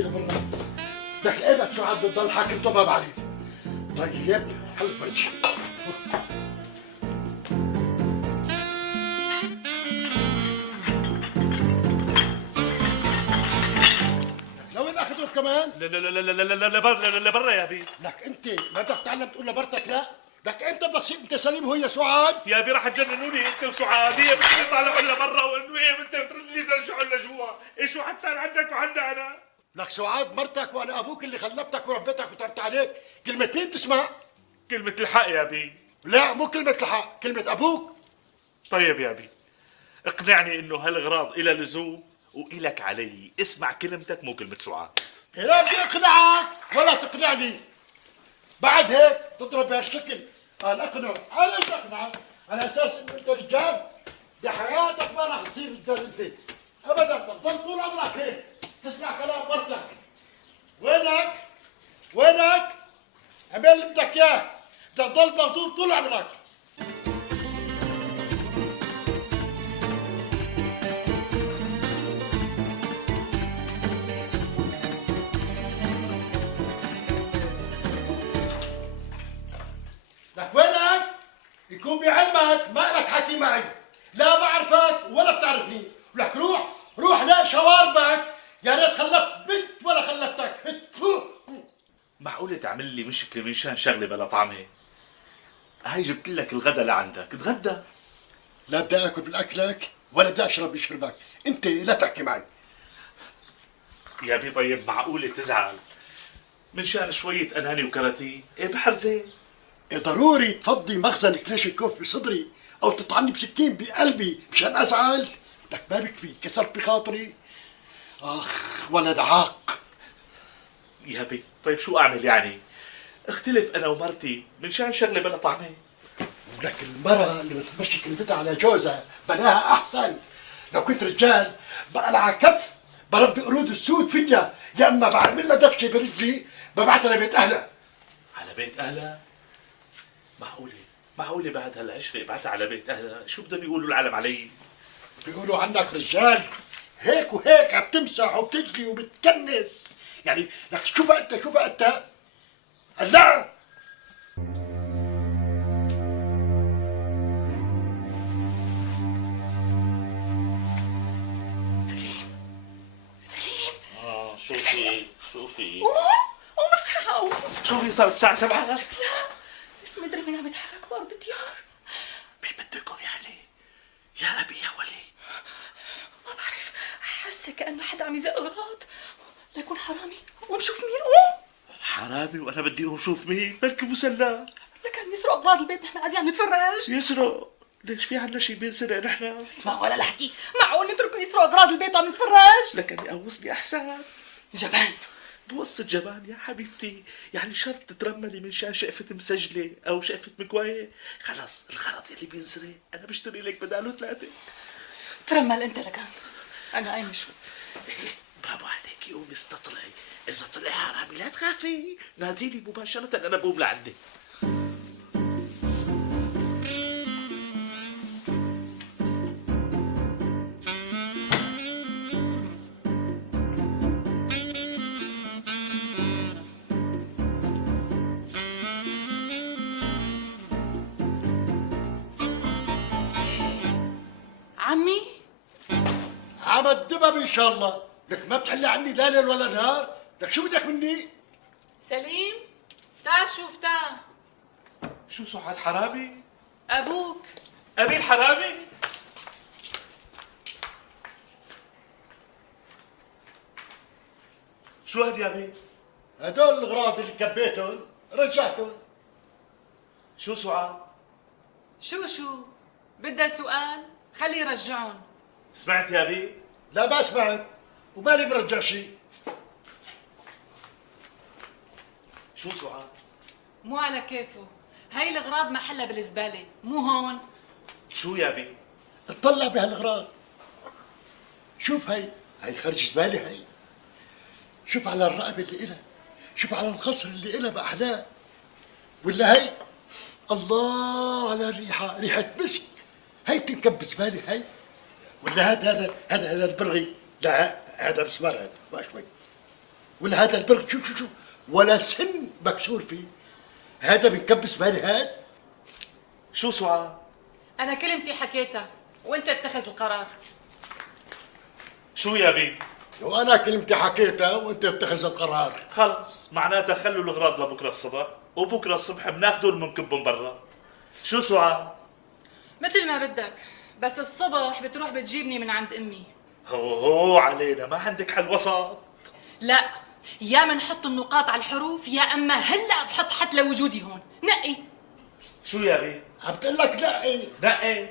هي لبرا. لك ايمت سعاد بتضل حاكم ما بعرف. طيب حل فرجي. لوين اخذوك كمان؟ لا لا لا لا لا لا لبرا يا بي. لك انت ما بدك تتعلم تقول لبرتك لا؟ لك امتى بدك تصير انت سليم وهي سعاد؟ يا بي راح تجننوني انت وسعاد. هي بدك تطلعوا لبرا وانه ايه انت بترد لي ترجعوا لجوا. ايش حتى عندك وعندي انا. لك سعاد مرتك وانا ابوك اللي خلفتك وربيتك وتربت عليك، كلمة مين تسمع؟ كلمة الحق يا بي. لا مو كلمة الحق، كلمة ابوك. طيب يا بي اقنعني انه هالاغراض الى لزوم والك علي. اسمع كلمتك مو كلمة سعاد. لا بدي اقنعك ولا تقنعني. بعد هيك تضرب بهالشكل. قال اقنعه، انا ايش اقنعك؟ على اساس انه انت رجال بحياتك ما راح تصير رجال انت. ابدا تضل طول عمرك هيك تسمع كلام مرتك. وينك؟ وينك؟ اعمل اللي بدك اياه، بدك تضل مغضوب طول عمرك. لك وينك؟ يكون بعلمك ما لك حكي معي، لا بعرفك ولا بتعرفني، ولك روح روح لا شواربك، يا ريت خلفت بنت ولا خلفتك، تفو. معقولة تعمل لي مشكلة من شان شغلة بلا طعمة؟ هاي جبت لك الغدا لعندك، تغدى. لا بدي اكل بالاكلك ولا بدي اشرب بشربك، انت لا تحكي معي. يا بي طيب معقولة تزعل من شان شوية اناني وكراتين؟ ايه بحر زين. إيه ضروري تفضي مخزن كلاشينكوف بصدري او تطعني بسكين بقلبي مشان ازعل؟ لك ما بكفي كسرت بخاطري. اخ ولد عاق. يا بي طيب شو اعمل يعني؟ اختلف انا ومرتي من شان شغلة بلا طعمة. لك المرأة اللي بتمشي كلمتها على جوزها بلاها أحسن. لو كنت رجال بقلع كف بربي قرود السود فيها، يا اما بعمل لها دفشه برجلي ببعتها لبيت اهلها. على بيت اهلها؟ معقولة بعد هالعشرة ابعتها على بيت اهلها؟ شو بدهم يقولوا العالم علي؟ بيقولوا عنك رجال هيك وهيك عم تمسح وبتجري وبتكنس. يعني لك شوفها انت شوفها انت. لا سليم شو في؟ قوم بسرعة قوم. شو في؟ صارت الساعة 7؟ لا اسم مدري مين عم يتحرك بأرض الديار. مين بدكم يعني؟ يا أبي يا وليد. ما بعرف، حاسة كأنه حدا عم يزق أغراض، ليكون حرامي. قوم شوف مين قوم. حرامي وأنا بدي أقوم شوف مين؟ بلكي مسلح. لكان يسرق أغراض البيت نحن قاعدين عم نتفرج. يسرق؟ ليش في عنا شي بينسرق نحن؟ اسمع ولا الحكي، معقول نتركه يسرق أغراض البيت عم نتفرج؟ لكن يقوصني أحسن. جبان. بوصة جبان يا حبيبتي، يعني شرط تترملي من شان شقفة مسجلة أو شقفة مكواية؟ خلص الغرض يلي بينسرق أنا بشتري لك بداله 3. ترمل أنت لكان، أنا قايمة شوف. إيه برافو عليكي، قومي استطلعي، إذا طلع حرامي لا تخافي، ناديلي مباشرة أنا بقوم لعندك. عمي عم الدبب ان شاء الله. لك ما بتحلي عني لا ليل ولا نهار. لك شو بدك مني؟ سليم تعال شوف تعال. شو سعاد حرامي؟ أبوك. أبي الحرامي؟ شو هاد يا أبي؟ هدول الاغراض اللي كبيتهم رجعتهم. شو سعاد؟ شو بدها سؤال؟ خليه يرجعون. سمعت يا أبي؟ لا ما سمعت ومالي مرجع شيء. شو سعاد؟ مو على كيفه، هاي الأغراض محلها بالزبالة، مو هون. شو يا أبي؟ اطلع بهالاغراض. شوف هي خرج زباله هي. شوف على الرقبه اللي إلها، شوف على الخصر اللي إلها باحلاه. ولا هي الله على الريحه، ريحه مسك. هي بتنكب زباله هي. ولا هذا البرغي. لا هذا مسمار هذا ما شوي. ولا هذا البرغ شو ولا سن مكسور فيه. هذا بنكبس بهالهاد. شو سعاد؟ انا كلمتي حكيتها وانت اتخذ القرار. شو يا بي؟ وانا كلمتي حكيتها وانت اتخذ القرار. خلص معناتها خلوا الاغراض لبكره الصبح، وبكره الصبح بناخذهم بنكبهم برا. شو سعاد؟ مثل ما بدك، بس الصبح بتروح بتجيبني من عند امي. هو علينا، ما عندك حل وسط؟ لا، يا منحط النقاط على الحروف يا اما هلا بحط حد لوجودي هون. نقي. شو يا بي؟ عم تقول لك لا ايه؟ نقي.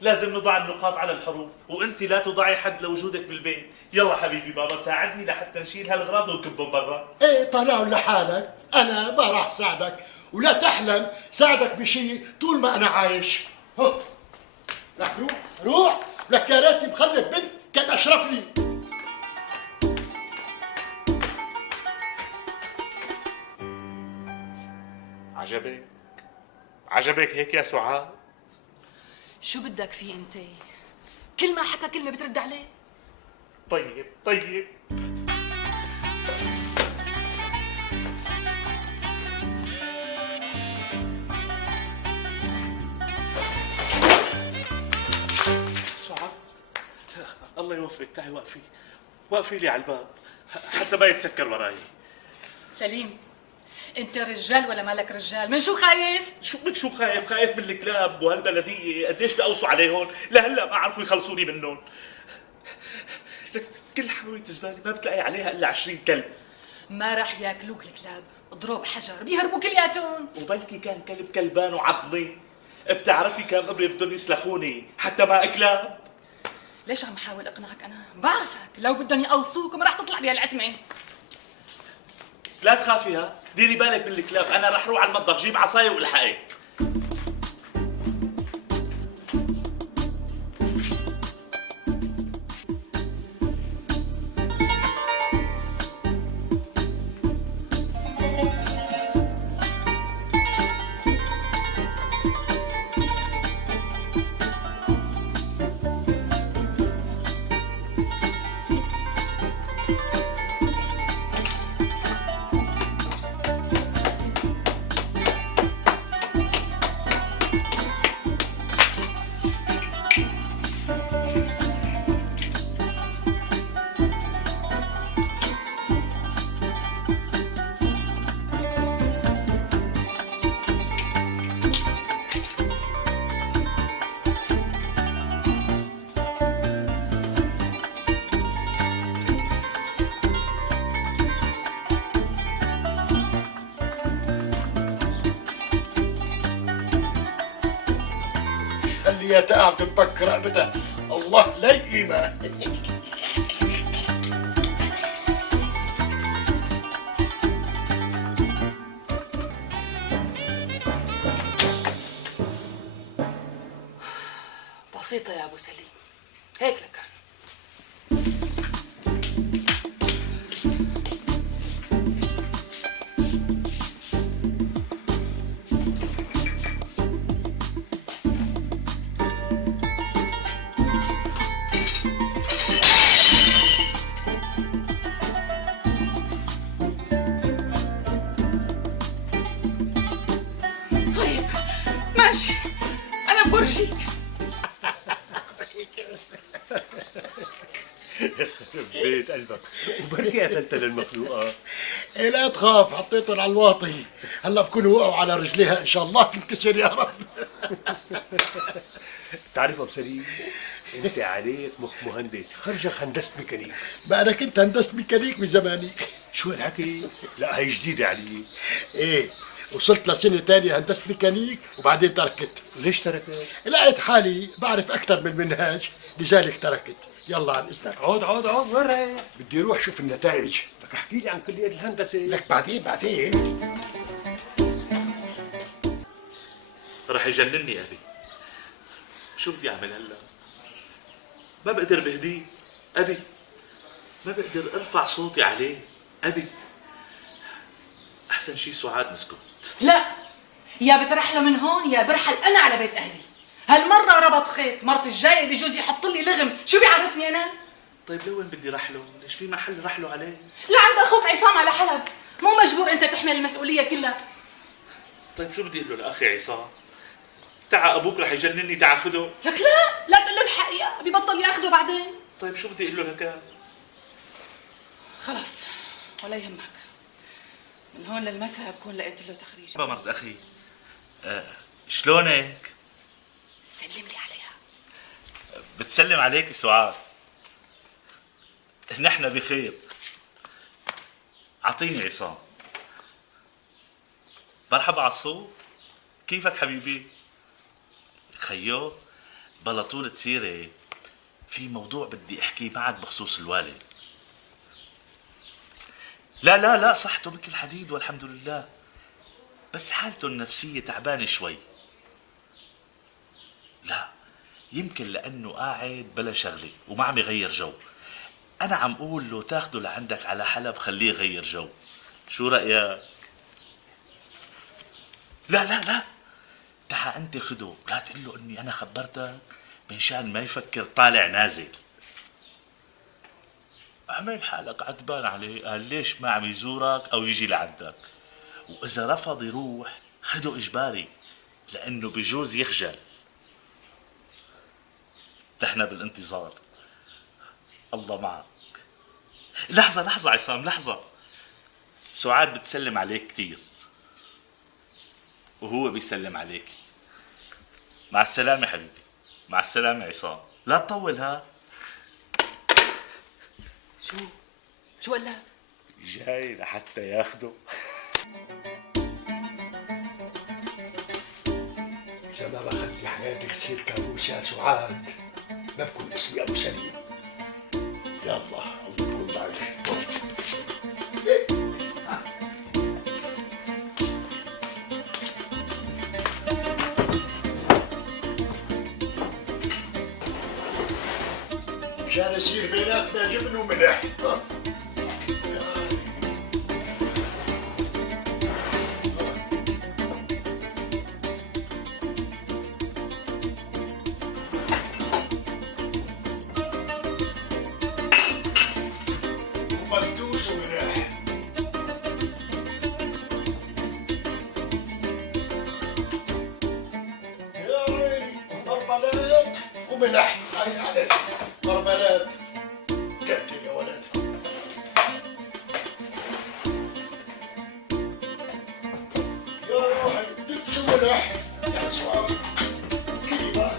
لازم نضع النقاط على الحروف، وانت لا تضعي حد لوجودك بالبيت. يلا حبيبي بابا ساعدني لحتى نشيل هالاغراض ونكبهم برا. ايه طلعوا لحالك، انا ما راح ساعدك، ولا تحلم ساعدك بشيء طول ما انا عايش. هو لك روح لك يا ريتني مخلف بنت كان اشرف لي. عجبك هيك يا سعاد؟ شو بدك فيه انت؟ كل ما حكى كلمه بترد عليه. طيب سعاد الله يوفقك، تعي وقفي لي على الباب حتى ما يتسكر وراي. سليم، انت رجال ولا مالك رجال؟ من شو خايف؟ شو خايف من الكلاب وهالبلديه قديش بقوصوا عليهم، لهلا ما عرفوا يخلصوني منهم. لك كل حاوية زباله ما بتلاقي عليها الا 20 كلب. ما راح ياكلوك الكلاب، اضرب حجر بيهربوا كلياتهم. وبلكي كان كلب كلبان وعضني. بتعرفي كم قبري بدهم يسلخوني حتى ما اكلاب. ليش عم حاول اقنعك؟ انا بعرفك لو بدهم يقوصوك ما راح تطلع بهالعتمه. لا تخافي ها، ديري بالك من الكلاب، انا رح روح على المطبخ جيب عصايه والحقك. خليها تقع تنطق رقبتها، الله لا يقيمها. بسيطه يا ابو سليم، هيك لك. طيب ماشي، انا بورجيك. بيت قلبك وبركي قتلت للمخلوقة. إيه لا تخاف، حطيتهم على الواطي، هلا بكونوا وقعوا على رجليها ان شاء الله تنكسر يا رب. بتعرف ابو سليم، انت عليك مخ مهندس، خرجك هندسة ميكانيك. ما انا كنت هندسة ميكانيك بزماني. شو هالحكي؟ لا هي جديدة علي. ايه وصلت لسنة تانية هندسة ميكانيك وبعدين تركت. ليش تركت؟ لقيت حالي بعرف أكثر من المنهاج لذلك تركت. يلا عن إذنك. عود وين رايح؟ بدي أروح شوف النتائج. بدك احكي لي عن كلية الهندسة. لك بعدين. رح يجنني ابي. شو بدي اعمل هلا؟ ما بقدر بهديه ابي، ما بقدر ارفع صوتي عليه ابي. احسن شي سعاد نسكت. لا، يا بترحله من هون يا برحل انا على بيت اهلي. هالمره ربط خيط، مرت الجايه بجوز يحط لي لغم، شو بيعرفني انا؟ طيب لوين بدي رحله؟ ليش في محل رحله عليه؟ لعند اخوك عصام على حلب، مو مجبور انت تحمل المسؤوليه كلها. طيب شو بدي اقول له لاخي عصام؟ تعا ابوك رح يجنني، تعا خده. لك لا تقول له الحقيقه، ببطل ياخده بعدين. طيب شو بدي اقول له لك؟ خلص ولا يهمك، من هون للمساء بكون لقيت له تخريج. مرت اخي، شلونك؟ سلم لي عليها. بتسلم عليك سعاد. نحن بخير. اعطيني عصام. مرحبا عالصوت، كيفك حبيبي؟ خيو بلا طولة سيرة، في موضوع بدي احكي معك بخصوص الوالد. لا صحته مثل الحديد والحمد لله، بس حالته النفسية تعبانة شوي. لا يمكن لأنه قاعد بلا شغلة وما عم يغير جو. أنا عم أقول له تاخده لعندك على حلب، خليه يغير جو. شو رأيك؟ لا تعا أنت خده، لا تقول له إني أنا خبرتك، من شان ما يفكر طالع نازل. اعمل حالك عتبان عليه، قال ليش ما عم يزورك أو يجي لعندك. وإذا رفض يروح خده إجباري، لأنه بجوز يخجل. نحن بالانتظار. الله معك. لحظة عصام، لحظة. سعاد بتسلم عليك كتير، وهو بيسلم عليك. مع السلامة حبيبي، مع السلامة عصام. لا تطول ها. شو ولا؟ جاي لحتى ياخده. إذا ما باخذ في حياتي كثير كابوس يا سعاد، ما بكون اسمي أبو سليم. يلا الله يكون معك. مشان يصير بيناتنا جبن وملح. ومكدوس وملح. يا عيني مرملات وملح. هاي عليك مرملات. قتل يا ولد. يا روحي بدك شو ملح يا سعاد؟ كيلي بقى.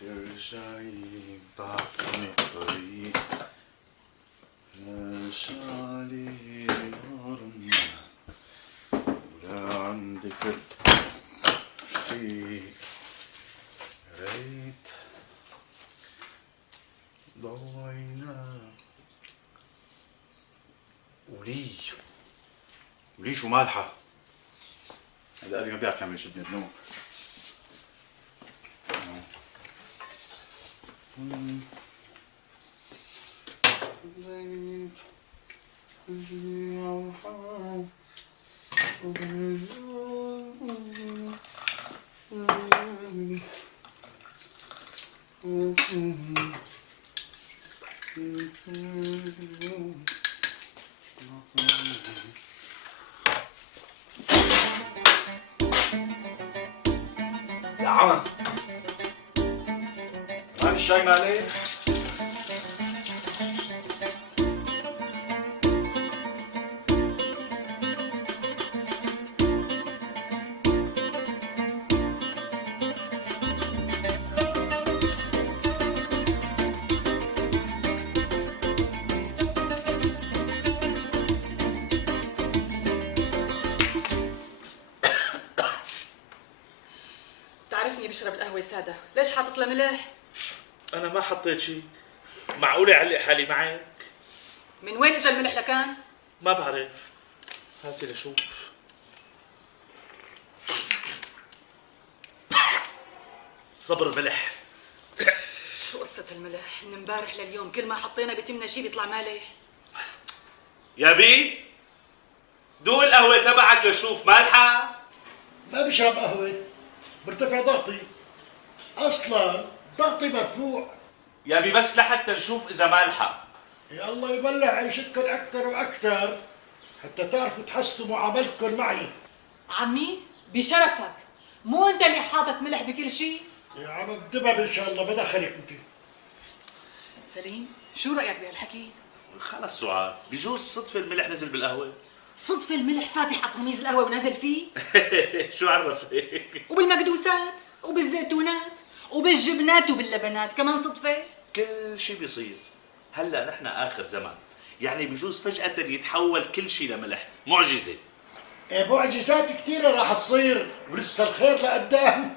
ترجعي بعدني الطريق، مشالي نارنا ولا عندك الرفيق، ريت ضوينا. وليش ومالحة؟ هذا قال لي ما بيعرف يعمل جبنة بنوب. يا عم معك الشاي معلي؟ بتعرفني بشرب القهوه ساده، ليش حاطط لها ملح؟ أنا ما حطيت شيء، معقولة أعلق حالي معك؟ من وين اجى الملح لكان؟ ما بعرف. هاتي لشوف. صبر ملح. شو قصة الملح؟ من امبارح لليوم كل ما حطينا بيتمنا شي بيطلع مالح. يا بي دوق القهوة تبعك لشوف مالحة. ما بشرب قهوة، برتفع ضغطي. أصلا ضغطي مرفوع. يا بي بس لحتى نشوف إذا مالحة. يا الله يبلع عيشتكم أكثر وأكثر حتى تعرفوا تحسنوا معاملتكم معي. عمي بشرفك، مو انت اللي حاطط ملح بكل شيء؟ يا عم الدبب إن شاء الله بدخلك أنت. سليم، شو رأيك بهالحكي؟ خلص سعاد، بجوز صدفة الملح نزل بالقهوة. صدفة الملح فاتح على ترميز القهوة ونزل فيه؟ شو عرفك؟ وبالمقدوسات وبالزيتونات وبالجبنات وباللبنات كمان صدفة؟ كل شيء بيصير. هلا نحن آخر زمان، يعني بجوز فجأة يتحول كل شيء لملح، معجزة. إيه معجزات كثيرة راح تصير ولسه الخير لقدام.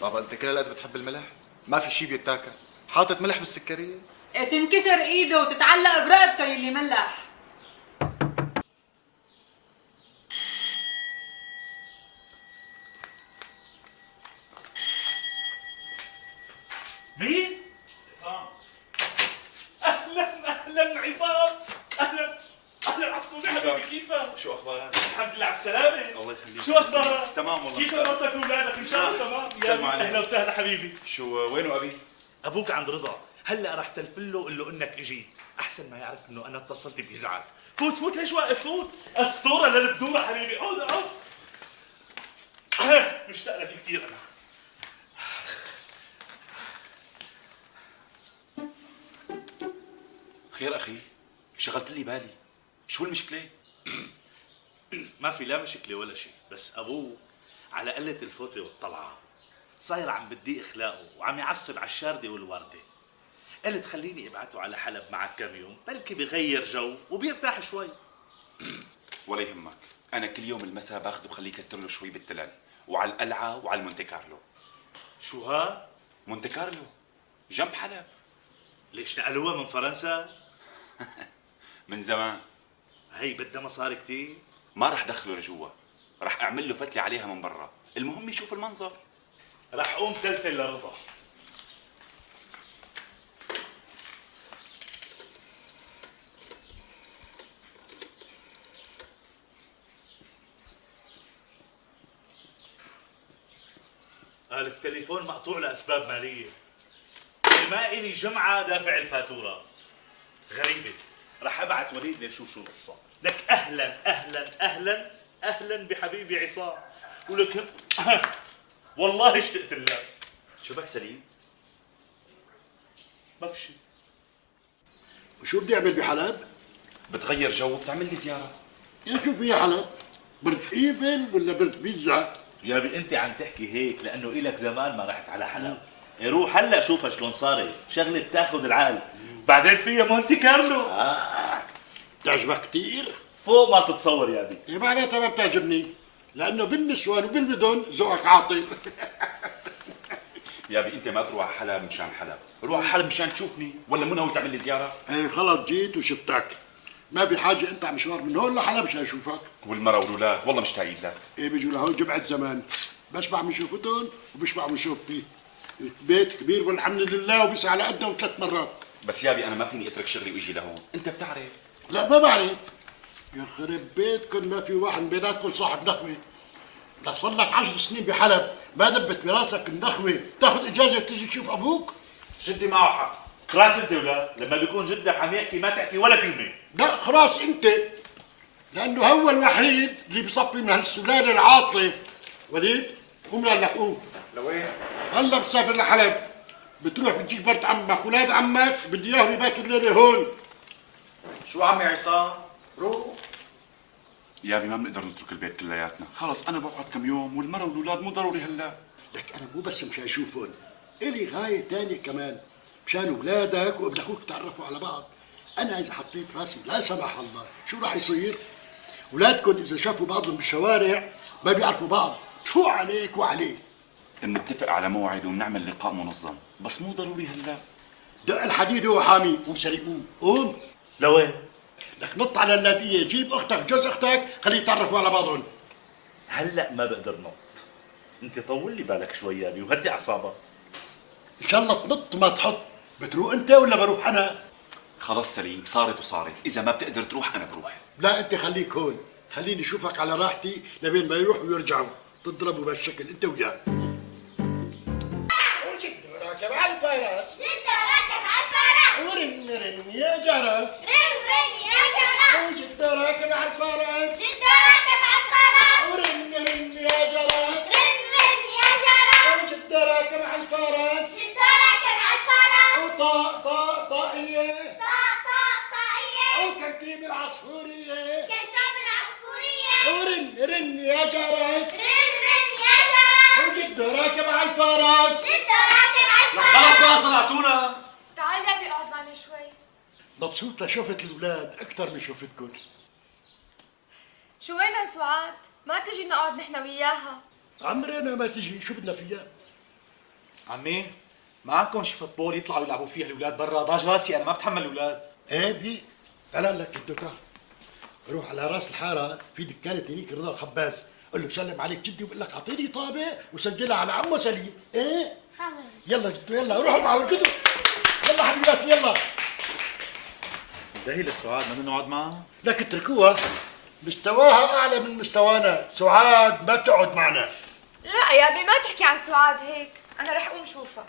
بابا انت كل هالقد بتحب الملح؟ ما في شيء بيتاكل، حاطط ملح بالسكريه؟ تنكسر ايده وتتعلق برقبته يلي ملح. مين؟ عصام. اهلا عصام. اهلا عصام. حبيبي كيفك؟ شو اخبارك؟ الحمد لله على السلامة. الله يخليك. شو اخبارك؟ تمام والله. كيف مرتك واولادك؟ ان شاء الله تمام. سلموا عليك. اهلا وسهلا حبيبي. شو وينه ابي؟ ابوك عند رضا، هلا رح تلفله قل له انك اجيت، احسن ما يعرف انه انا اتصلت بيزعل. فوت ليش واقف؟ فوت. اسطوره للبدوره حبيبي. اقعد. مشتاق لك كثير انا. خير اخي، شغلت لي بالي، شو المشكله؟ ما في لا مشكله ولا شيء، بس ابوك على قله الفوته والطلعه صاير عم بدي اخلاقه وعم يعصب على الشارده والورده. قلت خليني ابعته على حلب معك كم يوم، بلكي بغير جو وبيرتاح شوي. ولا يهمك، انا كل يوم المساء باخده بخليه يكسر له شوي بالتلال وعلى القلعه وعلى المونتي كارلو. شو ها؟ مونتي كارلو جنب حلب. ليش نقلوها من فرنسا؟ من زمان. هي بدها مصاري كتير. ما رح دخله لجوا، رح اعمل له فتله عليها من برا، المهم يشوف المنظر. رح قوم تلفن لرضا. قال التليفون مقطوع لأسباب مالية. ما إلي جمعة دافع الفاتورة. غريبة. رح أبعت وليد ليشوف شو القصة. لك أهلا بحبيبي عصام. ولك والله اشتقت لك. شو بك سليم؟ ما في شيء. وشو بدي أعمل بحلب؟ بتغير جو وبتعمل لي زياره. يا شو في حلب؟ برج إيفل ولا برج بيتزا؟ يا بي انت عم تحكي هيك لانه الك زمان ما رحت على حلب. روح هلا شوفها شلون صارت، شغله بتاخذ العقل. بعدين فيها مونتي كارلو. بتعجبك كثير؟ فوق ما تتصور يا بي. إيه معناتها ما بتعجبني، لأنه بالنسوان وبالمدن ذوقك عاطل. يا بي انت ما تروح على حلب مشان حلب، روح على حلب مشان تشوفني، ولا مو ناوي تعمل لي زياره؟ إيه خلص جيت وشفتك، ما في حاجة أنت على مشوار من هون لحلب مشان أشوفك. والمرة والولاد والله مشتاقين لك. إيه بيجوا لهون جمعة زمان، بشبع من شوفتهم وبشبع من شوفتي. البيت كبير والحمد لله وبيسعى على قده 3 مرات. بس يابي انا ما فيني اترك شغلي واجي لهون، انت بتعرف. لا ما بعرف. يا خرب بيتكم ما في واحد من بيناتكم صاحب نخوة. لك صار لك 10 سنين بحلب ما دبت براسك النخوة، تاخذ اجازة وتيجي تشوف ابوك؟ جدي معه حق. خلاص انت ولاد لما بيكون جدك عم يحكي ما تحكي ولا كلمه. لا خلاص انت، لانه هو الوحيد اللي بصفي من هالسلالة العاطلة. وليد قوم لك قوم. لوين؟ هلا بتسافر لحلب، بتروح بتجيب مرت عمك ولاد عمك، بدي اياهم يباتوا الليلة هون. شو عمي عصام؟ روح. يابي ما بنقدر نترك البيت كلياتنا، خلص انا بقعد كم يوم والمرة والولاد مو ضروري هلا. لك انا مو بس مشان اشوفهم، الي غاية تانية كمان، مشان اولادك وابن اخوك تعرفوا على بعض. انا اذا حطيت راسي لا سمح الله شو راح يصير؟ اولادكم اذا شافوا بعضهم بالشوارع ما بيعرفوا بعض، شو عليك وعليه. بنتفق على موعد وبنعمل لقاء منظم، بس مو ضروري هلا. دق الحديد هو حامي، قوم سريع قوم. لوين؟ لك نط على اللاذقية، جيب اختك جوز اختك خليه يتعرفوا على بعضهم. هلا ما بقدر نط. انت طول لي بالك شوي يا ابي وهدي اعصابك. ان شاء الله تنط ما تحط. بتروح انت ولا بروح انا؟ خلص سليم، صارت وصارت، اذا ما بتقدر تروح انا بروح. لا انت خليك هون، خليني اشوفك على راحتي لبين ما يروحوا ويرجعوا تضربوا بهالشكل انت وياه. وجد راكب على الفرس، جد راكب على الفرس. ورن رن يا جرس، رن رن يا جرس. وجد راكب على الفرس، جد راكب على الفرس. ورن رن يا جرس، رن رن يا جرس. وجد راكب على الفرس، جد راكب على الفرس. وطاء طائية، طائية. وكتيب العصفورية، كتاب العصفورية. ورن رن يا جرس، رن رن يا جرس. وجد راكب على الفرس. جد راكب على الفرس. خلص بقى صنعتونا. تعال يا ابي اقعد معنا شوي. مبسوط لشوفت الأولاد أكثر من شوفتكم. شو وينها سعاد؟ ما تجي نقعد نحن وياها. عمرنا ما تجي، شو بدنا فيها؟ عمي ما عندكم شي فوتبول يطلعوا يلعبوا فيها الاولاد برا؟ ضاج راسي انا ما بتحمل الاولاد. ايه بي تعال لك الدكتور، روح على راس الحاره في دكانه هنيك رضا خباز، قل له سلم عليك جدي وبقول لك اعطيني طابه وسجلها على عمو سليم. ايه يلا جدو يلا روحوا معه اركضوا، يلا حبيباتي يلا. انتهي لسعاد بدنا نقعد معها. لك اتركوها، مستواها اعلى من مستوانا، سعاد ما بتقعد معنا. لا يا ابي ما تحكي عن سعاد هيك، انا رح اقوم شوفها.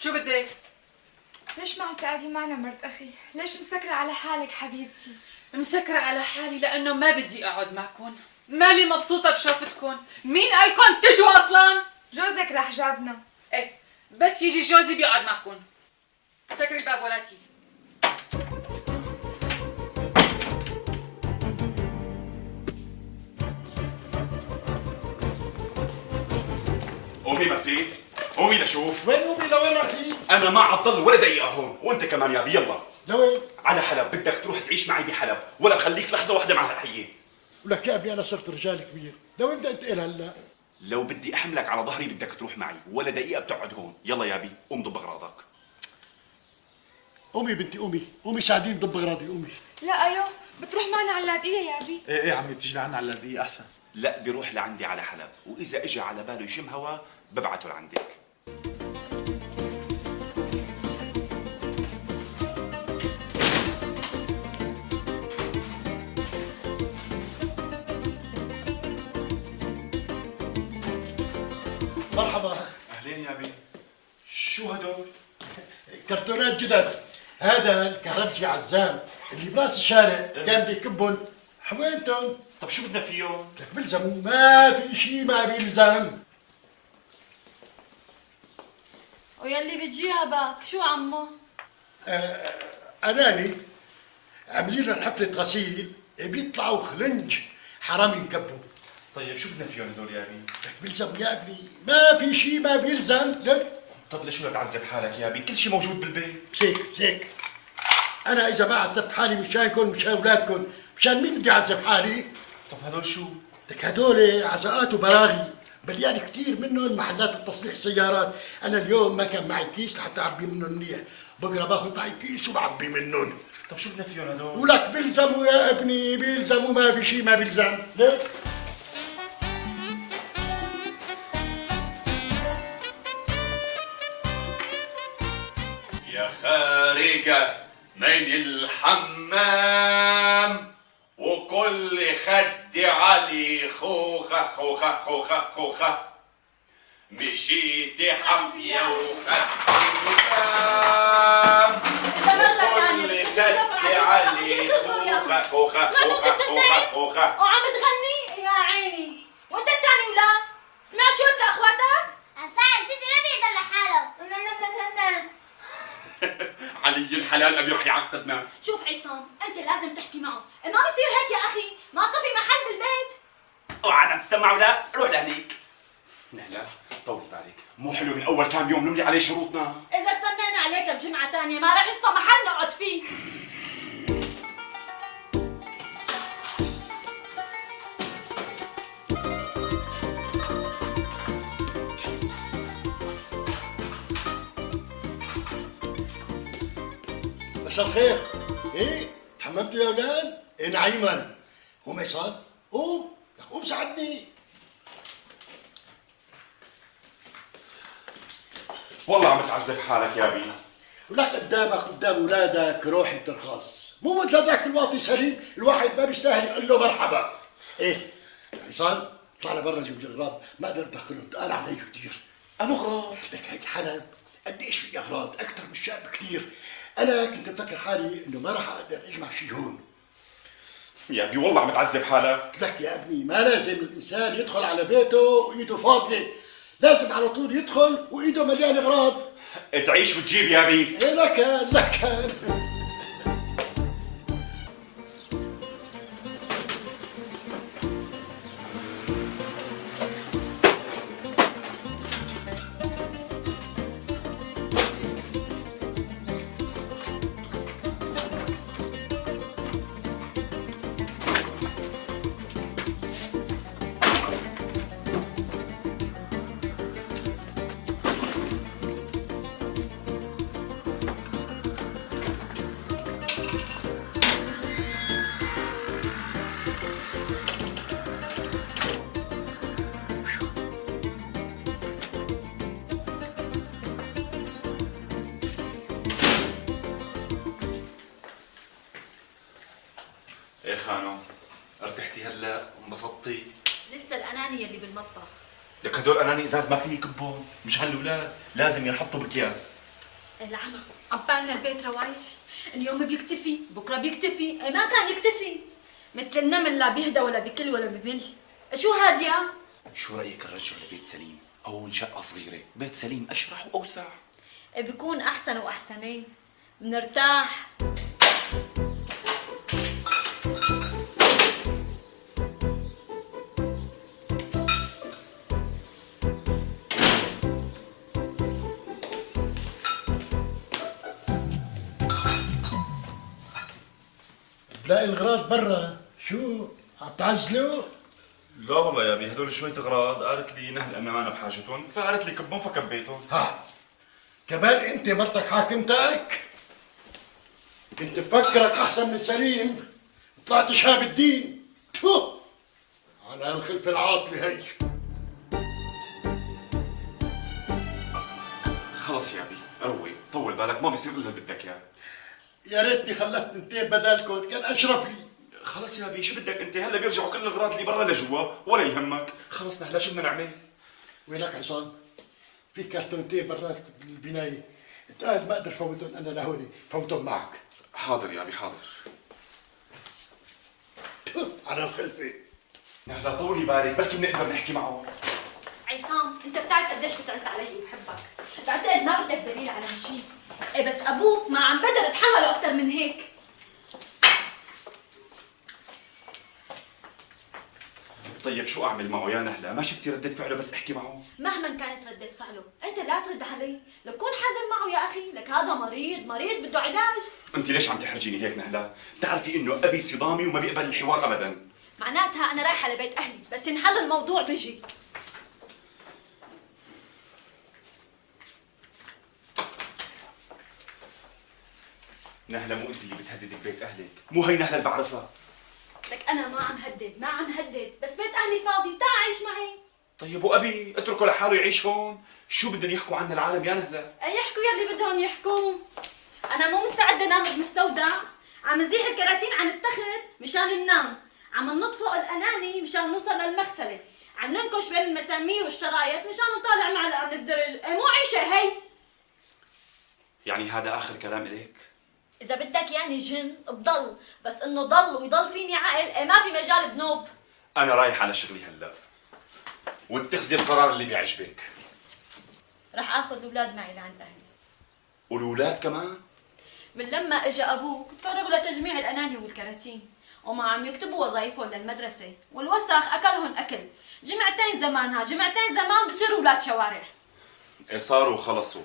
شو بدك؟ ليش ما عم تقعدي معنا مرت اخي؟ ليش مسكرة على حالك حبيبتي؟ مسكرة على حالي لأنه ما بدي أقعد معكم، مالي مبسوطة بشوفتكم. مين قالكم تجوا أصلاً؟ جوزك رح جابنا. إيه بس يجي جوزي بيقعد معكم. سكري الباب وراكي. قومي مرتي، قومي لشوف. وين امي لوين رايحين؟ انا ما عضل ولا دقيقه هون، وانت كمان يا ابي يلا لوين؟ على حلب. بدك تروح تعيش معي بحلب ولا بخليك لحظه واحده مع هالحيه؟ ولك يا ابني انا صرت رجال كبير، لوين بدي انتقل هلا؟ لو بدي احملك على ظهري بدك تروح معي، ولا دقيقه بتقعد هون. يلا يا ابي قوم ضب اغراضك. قومي بنتي قومي، قومي ساعديني ضب اغراضي قومي. لا ايوه بتروح معنا على اللاذقية يا ابي. ايه عمي بتيجي لعنا على اللاذقية احسن. لا بيروح لعندي على حلب، واذا اجى على باله يشم هوا ببعته لعندك. مرحبا. اهلين يا ابي. شو هدول؟ كرتونات جدد. هذا الكهربجي عزام اللي براس الشارع كان بده يكبهم، حوينتهم. طب شو بدنا فيهم؟ لك بلزموا، ما في شيء ما بيلزم. ويلي بتجيبك شو عمو؟ اناني عاملين لهم حفله غسيل بيطلعوا خلنج حرام ينكبوا. طيب شو بدنا فيهم هدول يا ابي؟ لك بلزم يا ابني، ما في شيء ما بيلزم. لك طب ليش بدك تعذب حالك يا ابي؟ كل شيء موجود بالبيت. مسيك انا اذا ما عذبت حالي مشانكم مشان اولادكم، مشان مين بدي اعذب حالي؟ طب هدول شو؟ لك هدول عزقات وبراغي مليان كثير منهم محلات التصليح سيارات. انا اليوم ما كان معي كيس لحتى اعبي منهم منيح، بقرا باخذ معي كيس وبعبي منهم. طب شو بدنا فيهم هدول؟ ولك بيلزموا يا ابني، بيلزموا، ما في شيء ما بيلزم. ليك يا خارجة من الحمام وكل خد علي خوخة خوخة خوخة خوخة، مشيتي حافية وخدت قدام وكل خد علي خوخة خوخة خوخة خوخة خوخة. وعم تغني يا عيني، وانت الثاني ولا؟ سمعت شو قلت لاخواتك؟ عم ساعد جدي ما بيقدر لحاله. علي الحلال ابي رح يعقدنا. شوف عصام، انت لازم تحكي معه، ما بصير هيك يا اخي، ما صفي محل بالبيت. اوعى عم تسمع ولا روح لهنيك. نهلا طولت عليك، مو حلو من اول كام يوم نملي عليه شروطنا. اذا استنينا عليك بجمعة تانية ما رح يصفى محل نقعد فيه. مساء الخير. ايه تحممتوا يا اولاد؟ ايه نعيما؟ قوم عصام قوم يا أخي، قوم ساعدني. والله عم تعذب حالك يا ابي. ولا قدامك قدام اولادك روحي ترخص، مو مثل هذاك الواطي سليم، الواحد ما بيستاهل يقول له مرحبا. ايه عصام طلع لبرا جيب لي اغراض، ما اقدر ادخلهم تقال علي كثير. انا غلط. لك هيك حلب قد ايش في اغراض اكثر من الشعب كثير. انا كنت مفكر حالي انه ما راح اقدر اجمع شيء هون. يا ابي والله عم تعذب حالك. لك يا ابني ما لازم الانسان يدخل على بيته وايده فاضيه، لازم على طول يدخل وايده مليانه اغراض. تعيش وتجيب يا ابي. إيه لك ايه خانو، ارتحتي هلا وانبسطتي؟ لسه الأنانية اللي بالمطبخ. لك هدول اناني ازاز ما فيني كبهم، مش هالولاد لازم ينحطوا بكياس. العمى عم بالنا البيت روايح، اليوم بيكتفي بكره بيكتفي، ما كان يكتفي مثل النمل، لا بيهدى ولا بكل ولا بمل. شو هاد يا؟ شو رايك الرجع لبيت سليم؟ هون شقه صغيره، بيت سليم اشرح واوسع. بيكون احسن واحسنين، بنرتاح. بلاقي الاغراض برا، شو عم تعزلوا؟ لا والله يا ابي هدول شوية اغراض، قالت لي نهل امي ما انا بحاجتهم، فقالت لي كبهم فكبيتهم. ها كمان انت مرتك حاكمتك؟ كنت بفكرك احسن من سليم، طلعت شهاب الدين. تفو على هالخلفه العاطله هي. خلص يا ابي روي، طول بالك ما بيصير الا اللي بدك اياه. يا ريتني خلفت اثنين بدالكم كان اشرف لي. خلص يا ابي شو بدك انت، هلا بيرجعوا كل الاغراض اللي برا لجوا ولا يهمك، خلص نحن شو بدنا نعمل؟ وينك عصام؟ في كرتونتين برات البنايه، اتقال ما اقدر فوتهم انا لهوني، فوتهم معك. حاضر يا ابي حاضر. تفو على الخلفه. هلا طولي بالك بلكي بنقدر نحكي معه. عصام انت بتعرف قديش بتعز علي وبحبك، بعتقد ما بدك دليل على شيء. ايه بس ابوك ما عم بقدر اتحمله اكثر من هيك. طيب شو اعمل معه يا نهله؟ ما شفتي ردة فعله بس احكي معه؟ مهما كانت ردة فعله انت لا ترد علي، لك كون حازم معه يا اخي، لك هذا مريض بده علاج. انت ليش عم تحرجيني هيك نهله؟ بتعرفي انه ابي صدامي وما بيقبل الحوار ابدا. معناتها انا رايحه لبيت اهلي، بس ينحل الموضوع بجي. نهله مو انت اللي بتهددي ببيت اهلك، مو هي نهله اللي بعرفها. لك انا ما عم هدد، بس بيت اهلي فاضي، تعال عيش معي. طيب وابي اتركه لحاله يعيش هون، شو بدهم يحكوا عنا العالم يا نهله؟ يحكوا يلي بدهم يحكوا، انا مو مستعده نام بمستودع، عم نزيح الكراتين عن التخت مشان ننام، عم نطفئ الاناني مشان نوصل للمغسله، عم ننكش بين المسامير والشرايط مشان نطالع معلقه من الدرج، مو عيشه هي. يعني هذا اخر كلام اليك؟ اذا بدك يعني جن بضل، بس انه ضل ويضل فيني عقل ما في مجال بنوب. انا رايح على شغلي هلا، واتخذي القرار اللي بيعجبك. رح اخذ الاولاد معي لعند اهلي. والولاد كمان؟ من لما اجى ابوك تفرغوا لتجميع الاناني والكراتين، وما عم يكتبوا وظايفهم للمدرسه، والوسخ اكلهم اكل، جمعتين زمان بصيروا اولاد شوارع. ايه صاروا وخلصوا.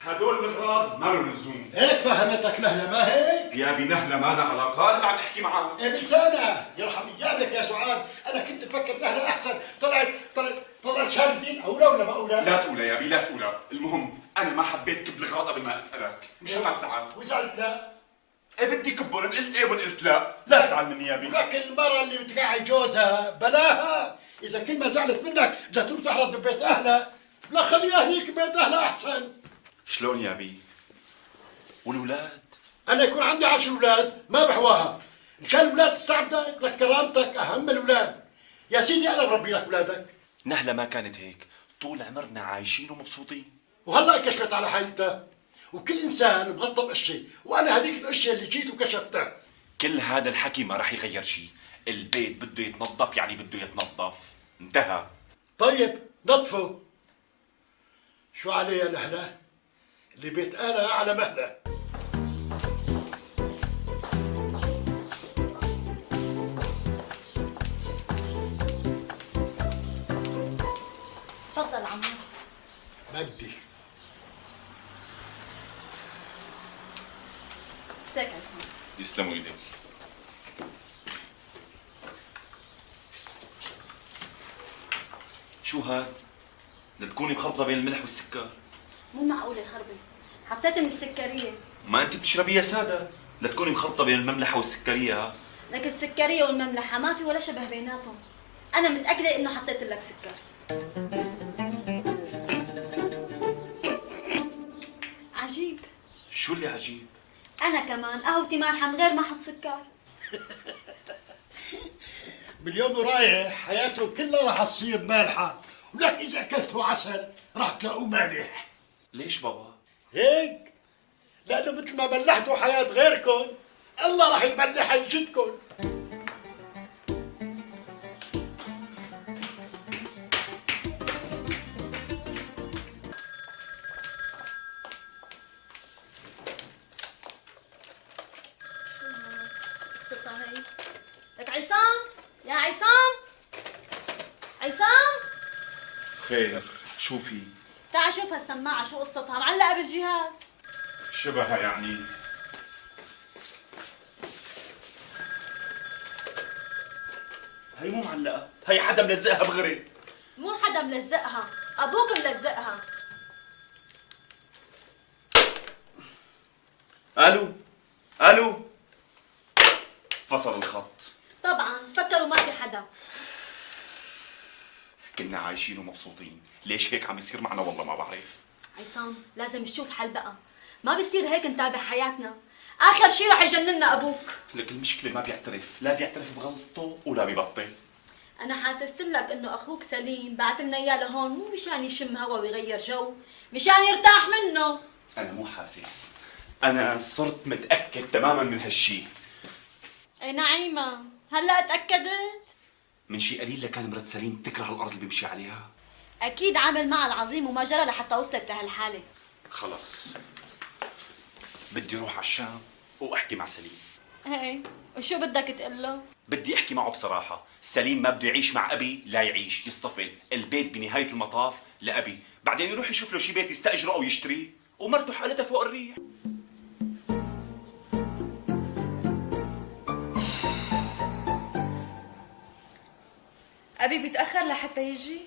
هدول الاغراض ما له لزوم. هيك فهمتك نهلة ما هيك؟ يا ابي نهله ما لها علاقه، انا عم احكي معك. ايه بلسانة يرحم ايامك يا سعاد، انا كنت بفكر نهلة احسن، طلعت شهاب الدين اولى ولا ما اولى؟ لا تقولها يا ابي لا تقولها، المهم انا ما حبيت كب الاغراض قبل ما اسالك، مش ما تزعل. واذا قلت لا؟ ايه بدي كبر، ان قلت ايه وان قلت لا، لا تزعل مني يا ابي. لكن المرأة اللي بتقعد جوزها بلاها، إذا كل ما زعلت منك بدها تروح تحرض ببيت أهلها، لا خليها هنيك ببيت أهلها أحسن. شلون يا ابي؟ والولاد؟ أنا يكون عندي 10 أولاد ما بحواها، مشان الأولاد تستعبدك لك كرامتك أهم الأولاد. يا سيدي أنا بربي لك أولادك، نهله ما كانت هيك، طول عمرنا عايشين ومبسوطين. وهلا كشفت على حقيقتها، وكل إنسان مغطى بقشة، وأنا هذيك القشة اللي جيت وكشفتها. كل هذا الحكي ما راح يغير شيء، البيت بده يتنظف يعني بده يتنظف، انتهى. طيب نطفوا. شو عليه يا نهلة؟ اللي بيت أهلها أعلى مهلة. تفضل عمو. ما بدي. مساك عصام. يسلموا ايديك. شو هاد؟ لتكوني مخلطة بين الملح والسكر. مو معقولة خربي، حطيت من السكرية. ما انت بتشربيها سادة، لتكوني مخلطة بين المملحة والسكرية. لك السكرية والمملحة ما في ولا شبه بيناتهم. أنا متأكدة إنه حطيت لك سكر. عجيب. شو اللي عجيب؟ أنا كمان قهوتي مالحة من غير ما أحط سكر. باليوم ورايح حياته كلها راح تصير مالحة، ولك إذا أكلتوا عسل راح تلاقوه مالح. ليش بابا؟ هيك؟ لأنه مثل ما ملحتوا حياة غيركم الله راح يملحها يجدكم. لك عصام، يا عصام، عصام، خير، شو في؟ تعال شوف هالسماعة شو قصتها، معلقة بالجهاز. شبهها يعني. هي مو معلقة، هي حدا ملزقها بغري. مو حدا ملزقها، أبوك ملزقها. الو الو، فصل الخط. طبعا فكروا ما في حدا. كنا عايشين ومبسوطين، ليش هيك عم يصير معنا والله ما بعرف. عصام لازم نشوف حل بقى، ما بصير هيك نتابع حياتنا، آخر شي رح يجننا أبوك. لك المشكلة ما بيعترف، لا بيعترف بغلطه ولا بيبطل. أنا حاسست لك إنه أخوك سليم بعت لنا إياه لهون مو مشان يشم هوا ويغير جو، مشان يرتاح منه. أنا مو حاسس، أنا صرت متأكد تماما من هالشي. إيه نعيمة، هلا اتأكدت؟ من شي قليل لكان مرت سليم تكره الأرض اللي بيمشي عليها. أكيد عامل معها العظيم وما جرى لحتى وصلت لهالحالة. خلص بدي اروح على الشام واحكي مع سليم. ايه وشو بدك تقول له؟ بدي احكي معه بصراحه، سليم ما بده يعيش مع ابي، لا يعيش يصطفل، البيت بنهايه المطاف لابي، بعدين يروح يشوف له شي بيت يستاجره او يشتريه، ومرته حالتها فوق الريح. أبي بيتأخر لحتى يجي؟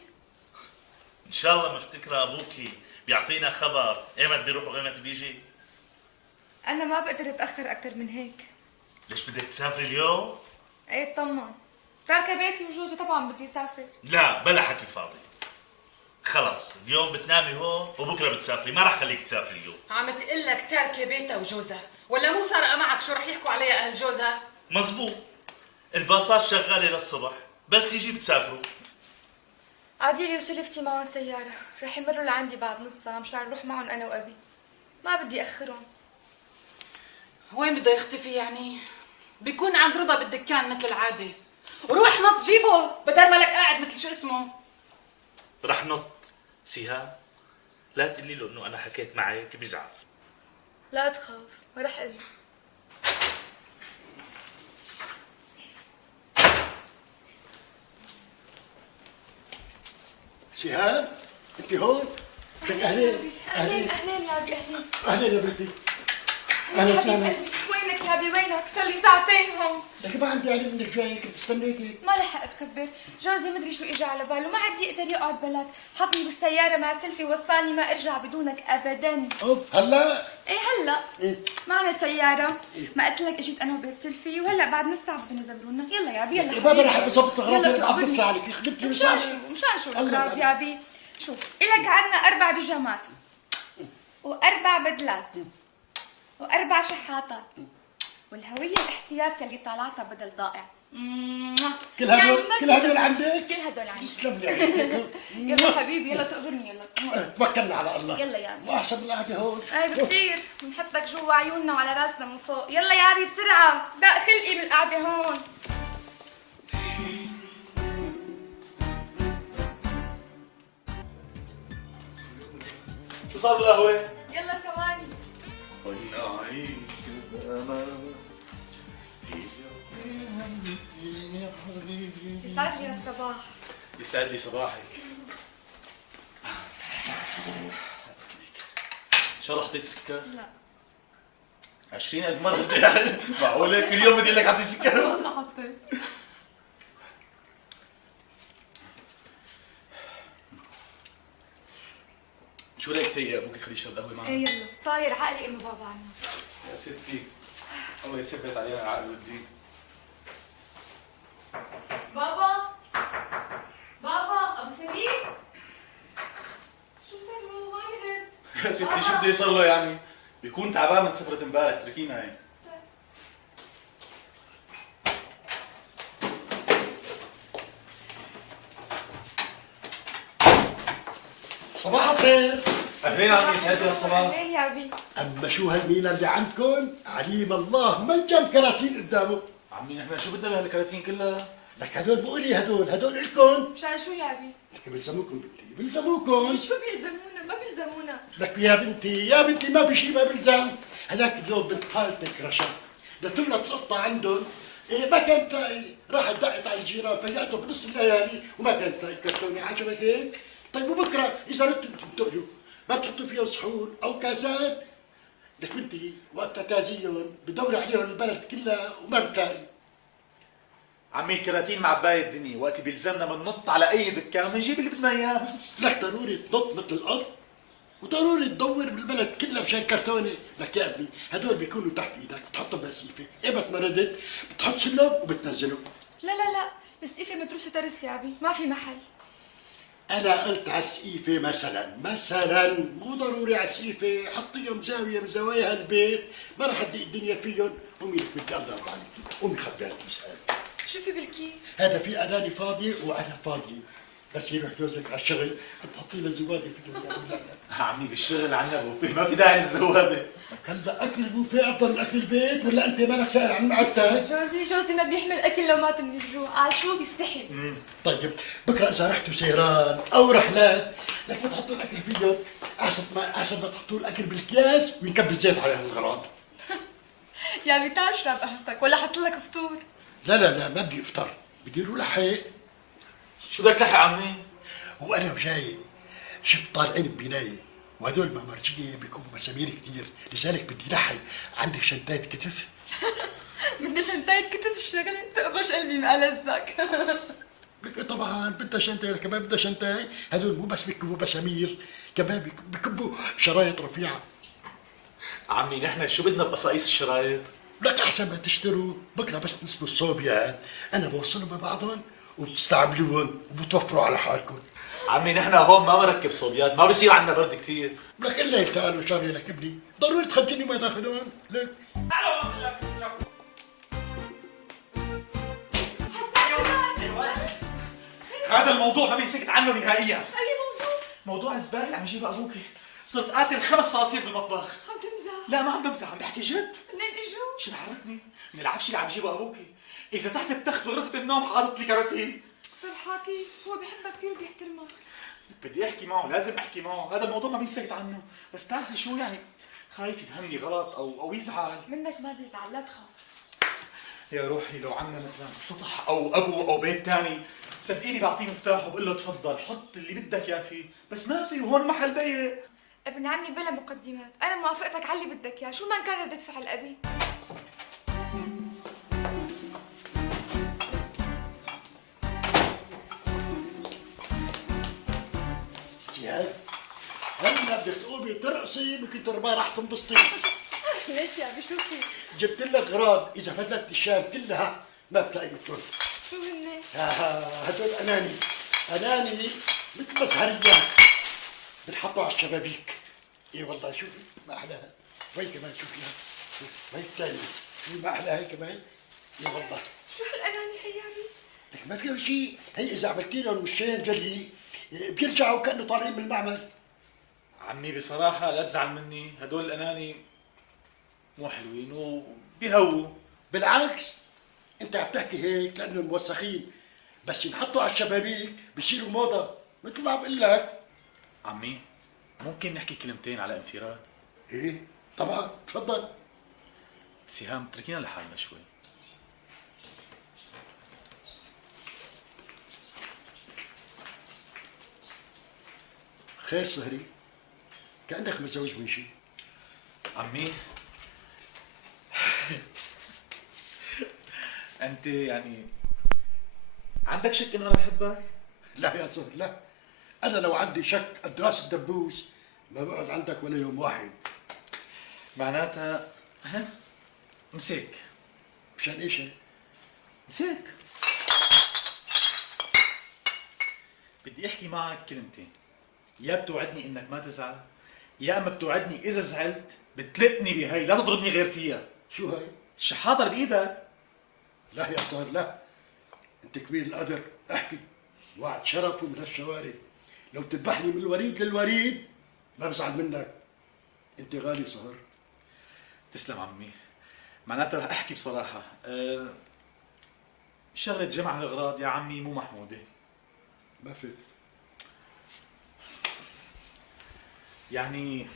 ان شاء الله مفتكره ابوكي بيعطينا خبر ايمت بيروح وايمت بيجي. أنا ما بقدر أتأخر أكثر من هيك. ليش بدك تسافري اليوم؟ إيه اطمن، تاركة بيتي وجوزي طبعا بدي أسافر. لا بلا حكي فاضي، خلص اليوم بتنامي هون وبكره بتسافري، ما رح خليك تسافري اليوم. عم تقول لك تاركه بيتها وجوزها، ولا مو فارقه معك شو رح يحكوا عليها اهل جوزها؟ مزبوط، الباصات شغاله للصبح، بس يجي بتسافروا. عاديلي وسلفتي معهم سيارة، رح يمروا لعندي بعد نص ساعة مشان نروح معهم أنا وأبي. ما بدي أخرهم. وين بده يختفي يعني؟ بيكون عند رضا بالدكان مثل العاده، وروح نط جيبه بدل ما لك قاعد مثل شو اسمه. رح نط. سهام لا تقولي له انه انا حكيت معك بيزعل. لا تخاف، ما رح قل. سهام انت هون؟ لك اهلين اهلين اهلين يا ابي اهلين. اهلين يا بنتي. يا اهلا حبيب وسهلا. قلبي وينك يا ابي وينك؟ صار لي ساعتين هون. لك ما عندي علم انك جاي، كنت استنيتك. ما لحقت خبر، جوزي مدري شو اجى على باله، ما عاد يقدر يقعد بلد، حطني بالسيارة مع سلفي وصلني ما ارجع بدونك ابدا. اوف هلا؟ ايه هلا إيه؟ معنا سيارة، ما قلت لك اجيت انا وبيت سلفي وهلا بعد نص ساعة بدهم يزبرونا، يلا يا ابي يلا ما برح بظبط يلا اغراضي بعد تقبضني. نص ساعه لك خدمتي مشان شو الاغراض يا ابي؟ شوف الك عنا 4 بيجامات و4 بدلات و4 شحاطات والهوية الاحتياطي اللي طالعتها بدل ضائع. كل هدول ما كل هدول بيزبط. عندك؟ كل هدول عندي. تسلم لي عليك. يلا حبيبي يلا تقبرني يلا. توكلنا على الله. يلا يا ابي. ما احسن من القعده هون. ايه بكثير بنحطك جوا عيوننا وعلى راسنا من فوق. يلا يا ابي بسرعة دق خلقي بالقعدة هون. شو صار بالقهوة؟ يلا ثواني. ونعيش بأمان. يسعد لي الصباح. يسعد لي صباحك. ان شاء الله حطيت سكر؟ لا 20,000 مرة صدقت. معقولة كل يوم بدي لك حطي سكر؟ والله حطيت. شو رايك تيجي ابوك يخليه يشرب قهوة معنا؟ ايه يلا طاير عقلي انه بابا عنا. يا ستي الله يثبت علينا العقل والدين. بابا بابا ابو سليم شو صار له ما عم يرد؟ يا ستي شو بده يصير له يعني؟ بيكون تعبان من سفرة امبارح، اتركينا هي. صباح الخير. اهلين عمي يسعد لي الصباح. اهلين يا ابي. اما شو هالمينا اللي عندكم؟ عليم الله ما كم كراتين قدامه. عمي نحن شو بدنا بهالكراتين كلها؟ لك هدول بقولي هدول الكم. مشان شو يا ابي؟ لك بيلزموكم بنتي بيلزموكم. شو بيلزمونا؟ ما بيلزمونا. لك يا بنتي ما في شيء ما بيلزم. هذاك اليوم بنت خالتك رشا بدها تولد القطة عندهم. إيه ما كانت تلاقي، راحت دقت على الجيران فجأته بنص الليالي وما كانت تلاقي كرتونة. عجبك هيك؟ طيب وبكره اذا ردتوا تنتقلوا ما بتحطوا فيها صحون او كاسات؟ لك بنتي وقت تعزيهم بدور عليهم البلد كلها وما بتلاقي. عمي الكراتين معباية الدنيا، وقت بيلزمنا بننط على اي دكان بنجيب اللي بدنا اياه. لك ضروري تنط مثل الارض وضروري تدور بالبلد كلها مشان كرتونه. لك يا ابني هدول بيكونوا تحت ايدك بتحطهم بسيفه، ايمت ما ردت بتحط سلم وبتنزله. لا السقيفة متروسة ترس يا ابي ما في محل. انا قلت على السقيفه مثلا مو ضروري على السقيفه، حطيهم زاويه من زوايا هالبيت ما رح تضيق الدنيا فيهم. قومي لك بدي الله يرضى عليك، قومي خبي الكيس هذا. شو في بالكيس؟ هذا في اناني فاضيه وانا فاضي، بس يروح جوزك على الشغل بتحطي له زواده في عمي بالشغل عنا بوفيه ما في داعي للزواده. لك هلا اكل البوفيه افضل من اكل البيت ولا انت مالك سائل عن معدتك؟ جوزي ما بيحمل اكل لو مات من الجوع، قال شو بيستحي. طيب بكره اذا رحتوا سيران او رحلات لك بتحطوا الاكل فيهم، احسن ما تحطوا الاكل بالكياس وينكب الزيت على هالغراض. يا ابي تعال اشرب قهوتك ولا حط لك فطور. لا ما بدي افطر، بدي اروح لحق. شو بدك تلحق عمي؟ وانا وجاي شفت طالعين ببنايه وهدول مامرجيه بيكونوا مسامير كثير، لذلك بدي لحق. عندك شنطايه كتف؟ بدي شنطاية كتف الشغلة تقبش قلبي مقلزك. لك طبعا بدها شنطايه، كمان بدها شنطايه. هدول مو بس بيكبوا مسامير، كمان بيكبوا شرايط رفيعه. عمي نحن شو بدنا بقصايص الشرايط؟ لك احسن ما تشتروا بكره بس تنسبوا الصوبيات، انا بوصلهم ببعضهم وبتستعملوهم وبتوفروا على حالكم. عمي نحن هون ما بركب صوبيات، ما بصير عندنا برد كثير. لك الا يلتقوا شر لك ابني، ضروري تخبيني وما تاخذون. لك هذا الموضوع ما بينسكت عنه نهائيا. اي موضوع؟ موضوع الزباله اللي عم يجيبها ابوكي. صرت قاتل 5 صراصير بالمطبخ. عم تمزح؟ لا ما عم بمزح، عم بحكي جد. منين اجوا؟ شو بعرفني؟ من العفش اللي عم يجيبه ابوكي. اذا تحت التخت بغرفه النوم حاطط لي كراتين. طيب حاكي، هو بحبك كثير وبيحترمك. بدي احكي معه، لازم احكي معه، هذا الموضوع ما بينسكت عنه، بس تعرفي شو يعني؟ خايف يفهمني غلط او يزعل. منك ما بيزعل لا تخاف. يا روحي لو عنا مثلا سطح او ابو او بيت ثاني صدقيني بعطيه مفتاح وبقول له تفضل حط اللي بدك يا فيه، بس ما في وهون محل ضيق. ابن عمي بلا مقدمات، انا موافقتك على اللي بدك اياه، شو ما كان ردة فعل ابي. سياد، هلا بدك تقومي ترقصي من كتر ما رح تنبسطي. ليش يا ابي شو في؟ جبت لك اغراض اذا فلتت الشام كلها ما بتلاقي مثلهم. شو هن؟ هدول اناني مثل مزهريات بنحطوا على الشبابيك. اي والله شوفي ما احلاها. وين كمان شوفيها، وين الثانية شوفي ما احلاها هي كمان. اي والله شو هالاناني هي يا ابي؟ لك ما فيه شيء، هي اذا عملتي لهم وشين جلي بيرجعوا كانه طالعين من المعمل. عمي بصراحة لا تزعل مني، هدول الأناني مو حلوين وبيهووا. بالعكس انت عم تحكي هيك لانهم موسخين، بس ينحطوا على الشبابيك بصيروا موضه مثل ما عم بقول لك. عمي ممكن نحكي كلمتين على انفراد؟ ايه طبعا تفضل. سهام اتركينا لحالنا شوي. خير سهري، كانك متزوج من شيء. عمي انت يعني عندك شك انه انا بحبك؟ لا يا زهر لا، انا لو عندي شك قد راس الدبوس ما بقعد عندك ولا يوم واحد. معناتها مسك. مشان ايش هيك؟ مسك. بدي احكي معك كلمتين، يا بتوعدني انك ما تزعل، يا اما بتوعدني اذا زعلت بتلقني بهي لا تضربني غير فيها. شو هاي؟ الشحاطه اللي بايدك. لا يا زهر لا، انت كبير القدر، احكي. وعد شرف ومن هالشوارب، لو تذبحني من الوريد للوريد ما بزعل منك. انت غالي سهر. تسلم عمي. معناتها رح احكي بصراحه، شغله جمع الاغراض يا عمي مو محموده. ما فيك يعني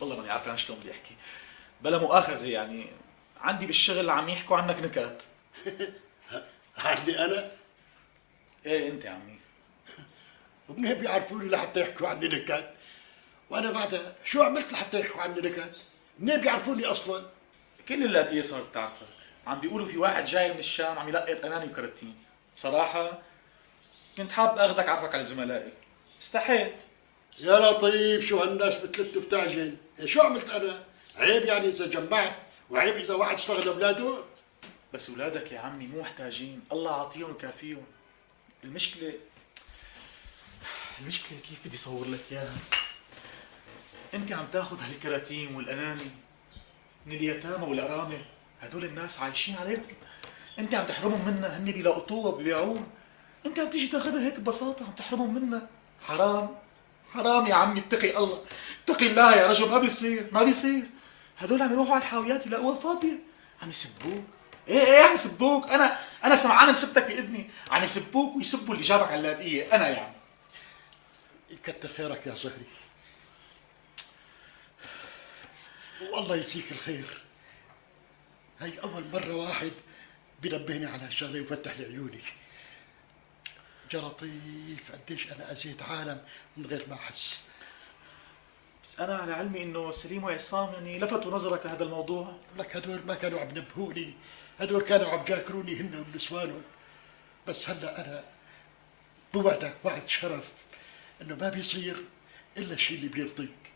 والله ماني عارف انا شلون بدي احكي، بلا مؤاخذه يعني عندي بالشغل عم يحكوا عنك نكات. عني انا؟ ايه انت يا عمي. ومنين بيعرفوني لحتى يحكوا عني نكات؟ وانا بعدها شو عملت لحتى يحكوا عني نكات؟ منين بيعرفوني اصلا؟ كل اللاتيه صارت تعرفك، عم بيقولوا في واحد جاي من الشام عم يلقط اناني وكراتين. بصراحه كنت حاب اخذك اعرفك على زملائي، استحيت. يا لطيف شو هالناس بتلت بتعجن؟ إيه شو عملت انا؟ عيب يعني اذا جمعت، وعيب اذا واحد اشتغل اولاده؟ بس اولادك يا عمي مو محتاجين، الله عاطيهم وكافيهم. المشكله كيف بدي اصور لك اياها؟ انت عم تاخذ هالكراتين والاناني من اليتامى والارامل، هدول الناس عايشين عليهم، انت عم تحرمهم منها، هن بيلاقطوها وبيبيعوها، انت عم تيجي تاخذها هيك ببساطه عم تحرمهم منها. حرام حرام يا عمي، اتقي الله اتقي الله يا رجل، ما بيصير. هدول عم يروحوا على الحاويات يلاقوها فاضيه، عم يسبوك. ايه عم يسبوك، انا سمعان مسبتك باذني، عم يسبوك ويسبوا اللي جابك على اللاذقيه، انا يعني. يكتر خيرك يا زهري، والله يجزيك الخير. هي اول مره واحد بينبهني على هالشغله ويفتح لي عيوني. يا لطيف قديش انا اذيت عالم من غير ما احس. بس انا على علمي انه سليم وعصام يعني لفتوا نظرك لهذا الموضوع. لك هدول ما كانوا عم ينبهوني، هدول كانوا عم جاكروني هن ونسوانهم. بس هلا انا بوعدك وعد شرف انه ما بيصير الا الشيء اللي بيرضيك.